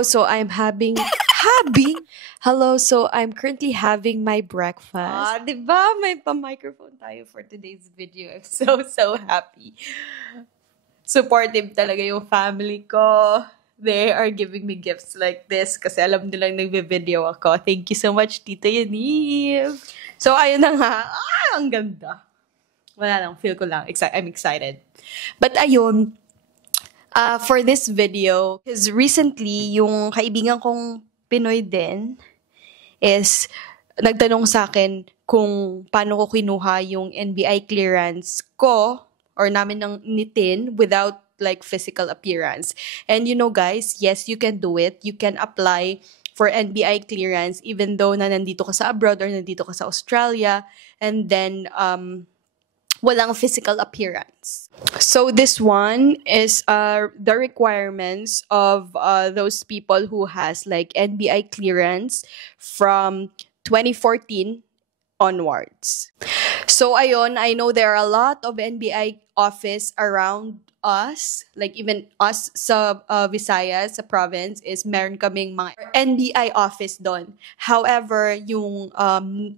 Hello, so I'm Hello, so I'm currently having my breakfast. Di ba? May pa-microphone tayo for today's video. I'm so happy. Supportive talaga yung family ko. They are giving me gifts like this kasi alam nilang nagbe-video ako. Thank you so much, Tita Yaniv. So, ayun na nga. Ang ganda. Wala lang, feel ko lang. I'm excited. But ayun, for this video, because recently, yung kaibigan kong Pinoy din is nagtanong sa akin kung paano ko kinuha yung NBI clearance ko or namin ng nitin without like physical appearance. And you know guys, yes, you can do it. You can apply for NBI clearance even though na nandito ka sa abroad or nandito ka sa Australia and then walang physical appearance. So this one is the requirements of those people who has like NBI clearance from 2014 onwards. So ayun, I know there are a lot of NBI office around us, like even us sa Visayas, sa province, is meron kaming mga NBI office doon. However, yung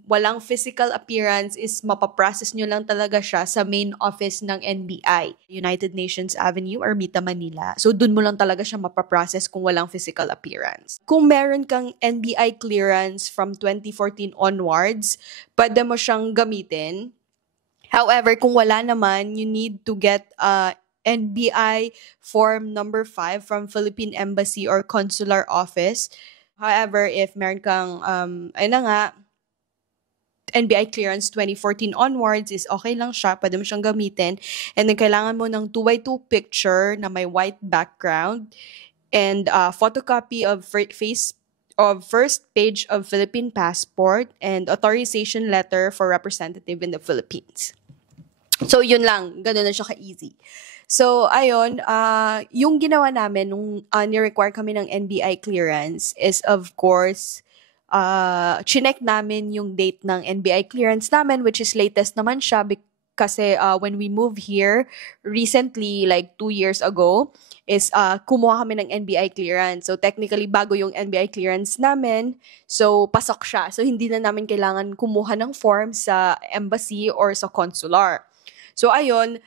walang physical appearance is mapaprocess nyo lang talaga siya sa main office ng NBI, United Nations Avenue, Ermita, Manila. So doon mo lang talaga siya mapaprocess kung walang physical appearance. Kung meron kang NBI clearance from 2014 onwards, pwede mo siyang gamitin. However, kung wala naman, you need to get NBI form number 5 from Philippine Embassy or Consular Office. However, if meron kang, NBI clearance 2014 onwards is okay lang siya. Pwede mo siyang gamitin. And then, kailangan mo ng 2x2 picture na may white background and photocopy of first page of Philippine passport and authorization letter for representative in the Philippines. So, yun lang. Ganun na siya ka-easy. So, ayun, yung ginawa namin nung ni-require kami ng NBI clearance is, of course, chinek namin yung date ng NBI clearance namin, which is latest naman siya kasi when we moved here recently, like 2 years ago, is kumuha kami ng NBI clearance. So, technically, bago yung NBI clearance namin, so, pasok siya. So, hindi na namin kailangan kumuha ng form sa embassy or sa consular. So, ayun.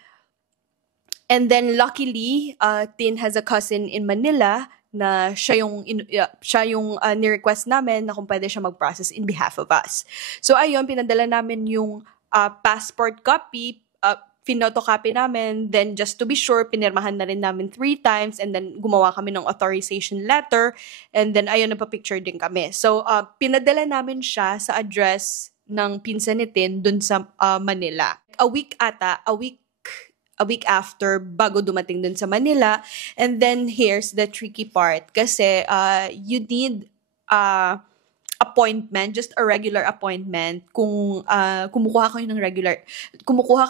And then, luckily, Tin has a cousin in Manila na siya yung ni-request namin na kung pwede siya mag-process in behalf of us. So, ayun, pinadala namin yung passport copy, pinotocopy namin, then just to be sure, pinirmahan na rin namin 3 times, and then gumawa kami ng authorization letter, and then ayun, nagpa-picture din kami. So, pinadala namin siya sa address ng pinsan ni Tin dun sa Manila. A week after bago dumating dun sa Manila. And then here's the tricky part kasi you need appointment, just a regular appointment. Kung kumukuha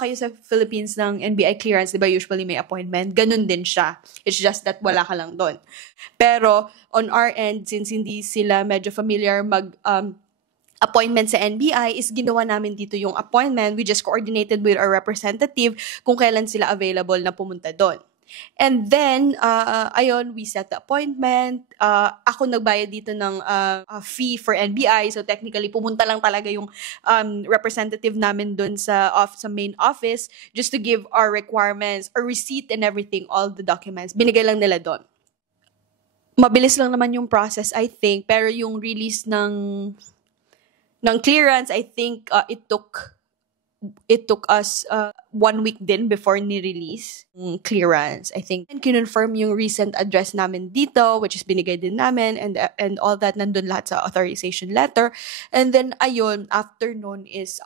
kayo sa Philippines ng NBI clearance, di ba usually may appointment? Ganun din siya. It's just that wala ka lang doon. Pero on our end, since hindi sila medyo familiar appointment sa NBI, is ginawa namin dito yung appointment. We just coordinated with our representative kung kailan sila available na pumunta doon. And then, ayun, we set the appointment. Ako nagbayad dito ng fee for NBI. So, technically, pumunta lang talaga yung representative namin doon sa main office just to give our requirements, our receipt and everything, all the documents. Binigay lang nila doon. Mabilis lang naman yung process, I think. Pero yung release ng clearance, I think it took us 1 week din before ni-release yung clearance, I think. And kinonfirm yung recent address namin dito, which is binigay din namin, and all that, nandun lahat sa authorization letter. And then, ayun, after nun is,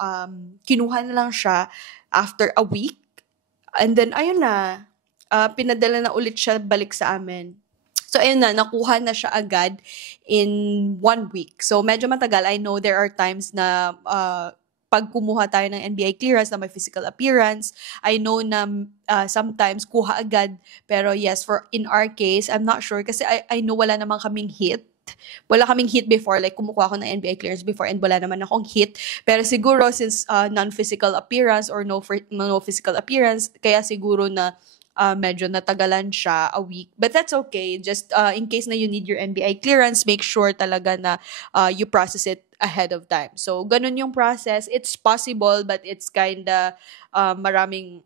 kinuha na lang siya after a week. And then, ayun na, pinadala na ulit siya balik sa amin. So, ayun na, nakuha na siya agad in 1 week. So, medyo matagal. I know there are times na pag kumuha tayo ng NBI clearance na may physical appearance, I know na sometimes kuha agad. Pero yes, in our case, I'm not sure kasi I know wala naman kaming hit. Wala kaming hit before, like kumukuha ako ng NBI clearance before and wala naman akong hit. Pero siguro since non-physical appearance or no physical appearance, kaya siguro na medyo natagalan siya a week. But that's okay. Just in case na you need your NBI clearance, make sure talaga na you process it ahead of time. So, ganun yung process. It's possible, but it's kinda maraming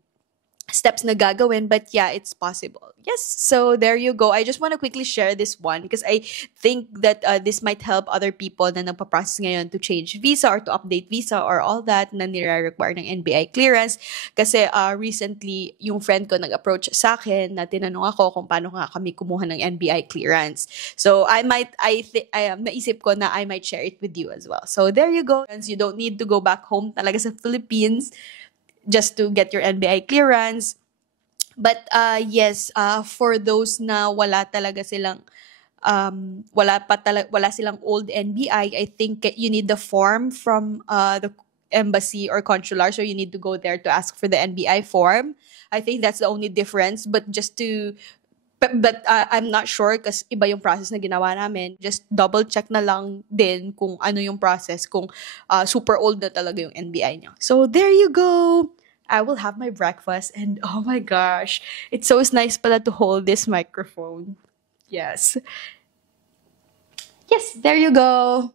steps na gagawin, but yeah, it's possible. Yes, so there you go. I just want to quickly share this one because I think that this might help other people na nagpa-process ngayon to change visa or to update visa or all that na nire-require ng NBI clearance. Kasi recently, yung friend ko nag-approach sa akin na tinanong ako kung paano nga kami kumuha ng NBI clearance. So naisip ko na I might share it with you as well. So there you go. You don't need to go back home talaga sa Philippines just to get your NBI clearance. But yes, for those na wala talaga silang wala silang old NBI, I think you need the form from the embassy or consular, so you need to go there to ask for the NBI form. I think that's the only difference, but I'm not sure kasi iba yung process na ginawa namin. Just double check na lang din kung ano yung process, kung super old na talaga yung NBI niyo. So there you go. I will have my breakfast and oh my gosh, it's so nice pala to hold this microphone. Yes. Yes, there you go.